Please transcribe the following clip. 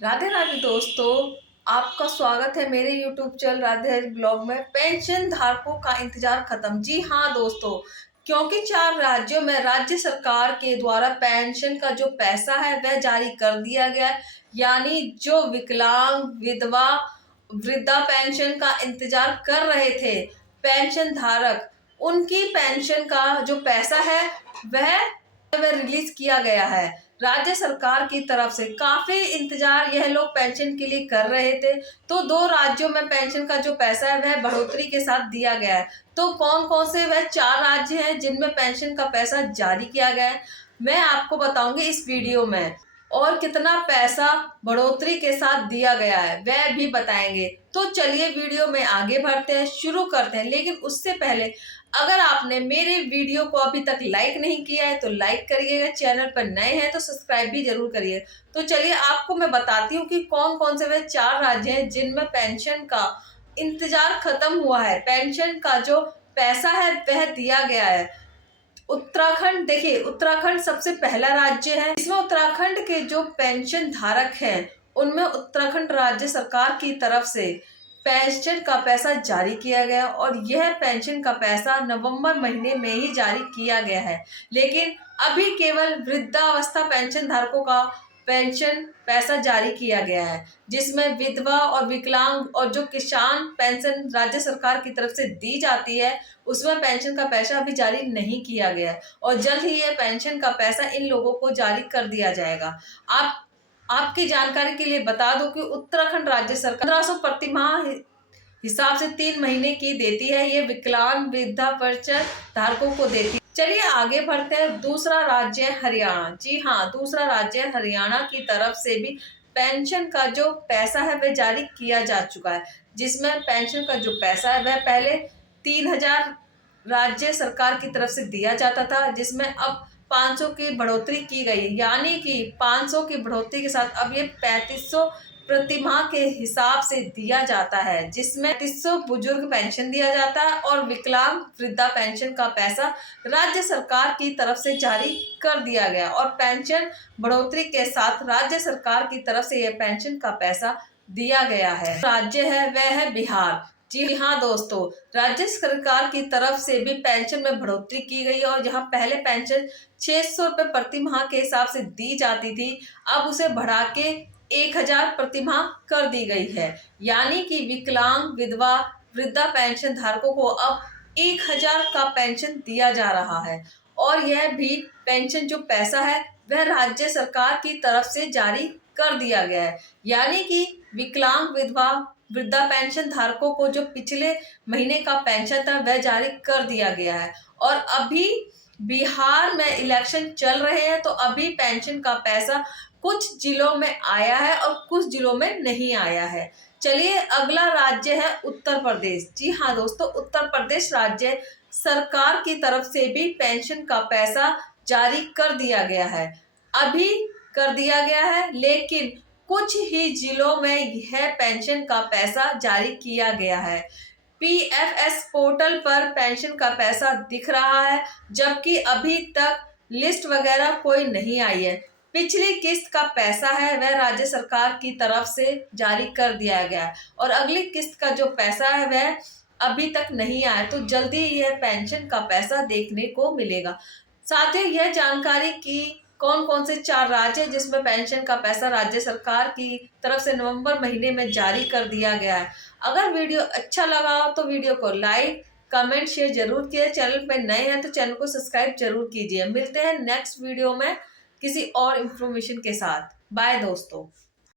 राधे राधे दोस्तों, आपका स्वागत है मेरे YouTube channel Radhe Radhe blog में। पेंशन धारकों का इंतजार खत्म। जी हाँ दोस्तों, क्योंकि 4 राज्यों में राज्य सरकार के द्वारा पेंशन का जो पैसा है वह जारी कर दिया गया है। यानी जो विकलांग, विधवा, वृद्धा पेंशन का इंतजार कर रहे थे पेंशन धारक, उनकी पेंशन का जो पैसा है वह रिलीज किया गया है। राज्य सरकार की तरफ से काफी इंतजार यह लोग पेंशन के लिए कर रहे थे। तो 2 राज्यों में पेंशन का जो पैसा है वह बढ़ोतरी के साथ दिया गया है। तो कौन कौन से वह 4 राज्य हैं जिनमें पेंशन का पैसा जारी किया गया है, मैं आपको बताऊंगी इस वीडियो में। और कितना पैसा बढ़ोतरी के साथ दिया गया है वह भी बताएंगे। तो चलिए वीडियो में आगे बढ़ते हैं, शुरू करते हैं। लेकिन उससे पहले अगर आपने मेरे वीडियो को अभी तक लाइक नहीं किया है तो लाइक करिएगा, चैनल पर नए हैं तो सब्सक्राइब भी जरूर करिए। तो चलिए आपको मैं बताती हूँ कि कौन कौन से वह 4 राज्य हैं जिनमें पेंशन का इंतजार खत्म हुआ है, पेंशन का जो पैसा है वह दिया गया है। उत्तराखंड, देखिए उत्तराखंड सबसे पहला राज्य है। इसमें उत्तराखंड के जो पेंशन धारक हैं उनमें उत्तराखंड राज्य सरकार की तरफ से पेंशन का पैसा जारी किया गया और यह पेंशन का पैसा नवंबर महीने में ही जारी किया गया है। लेकिन अभी केवल वृद्धावस्था पेंशन धारकों का पेंशन पैसा जारी किया गया है, जिसमें विधवा और विकलांग और जो किसान पेंशन राज्य सरकार की तरफ से दी जाती है उसमें पेंशन का पैसा अभी जारी नहीं किया गया है। और जल्द ही ये पेंशन का पैसा इन लोगों को जारी कर दिया जाएगा। आपकी जानकारी के लिए बता दूं कि उत्तराखंड राज्य सरकार 1500 प्रतिमाह हिसाब से 3 महीने की देती है। ये विकलांग, वृद्धा पेंशन धारकों को देती है। चलिए आगे बढ़ते हैं। दूसरा राज्य है हरियाणा। जी हाँ, दूसरा राज्य हरियाणा की तरफ से भी पेंशन का जो पैसा है वह जारी किया जा चुका है, जिसमें पेंशन का जो पैसा है वह पहले 3000 राज्य सरकार की तरफ से दिया जाता था, जिसमें अब 500 की बढ़ोतरी की गई। यानी कि 500 की बढ़ोतरी के साथ अब ये 3500 प्रतिमाह के हिसाब से दिया जाता है, जिसमें 3500 बुजुर्ग पेंशन दिया जाता है और विकलांग, वृद्धा पेंशन का पैसा राज्य सरकार की तरफ से जारी कर दिया गया। और पेंशन बढ़ोतरी के साथ राज्य सरकार की तरफ से यह पेंशन का पैसा दिया गया है। राज्य है वह है बिहार। जी हाँ दोस्तों, राज्य सरकार की तरफ से भी पेंशन में बढ़ोतरी की गई है और जहाँ पहले पेंशन 600 रुपये प्रति माह के हिसाब से दी जाती थी, अब उसे बढ़ा के 1000 प्रति माह कर दी गई है। यानी कि विकलांग, विधवा, वृद्धा पेंशन धारकों को अब 1000 का पेंशन दिया जा रहा है। और यह भी पेंशन जो पैसा है वह राज्य सरकार की तरफ से जारी कर दिया गया है। यानी कि विकलांग, विधवा, वृद्धा पेंशन धारकों को जो पिछले महीने का पेंशन था वह जारी कर दिया गया है। और अभी बिहार में इलेक्शन चल रहे हैं तो अभी पेंशन का पैसा कुछ जिलों में आया है और कुछ जिलों में नहीं आया है। चलिए अगला राज्य है उत्तर प्रदेश। जी हाँ दोस्तों, उत्तर प्रदेश राज्य सरकार की तरफ से भी पेंशन का पैसा जारी कर दिया गया है। अभी कर दिया गया है, लेकिन कुछ ही जिलों में यह पेंशन का पैसा जारी किया गया है। पीएफएस पोर्टल पर पेंशन का पैसा दिख रहा है, जबकि अभी तक लिस्ट वगैरह कोई नहीं आई है। पिछली किस्त का पैसा है वह राज्य सरकार की तरफ से जारी कर दिया गया है और अगली किस्त का जो पैसा है वह अभी तक नहीं आया। तो जल्दी यह पेंशन का पैसा देखने को मिलेगा। साथ ही यह जानकारी की कौन कौन से 4 राज्य हैं जिसमें पेंशन का पैसा राज्य सरकार की तरफ से नवंबर महीने में जारी कर दिया गया है। अगर वीडियो अच्छा लगा हो तो वीडियो को लाइक, कमेंट, शेयर जरूर कीजिए। चैनल पर नए हैं तो चैनल को सब्सक्राइब जरूर कीजिए। मिलते हैं नेक्स्ट वीडियो में किसी और इन्फॉर्मेशन के साथ। बाय दोस्तों।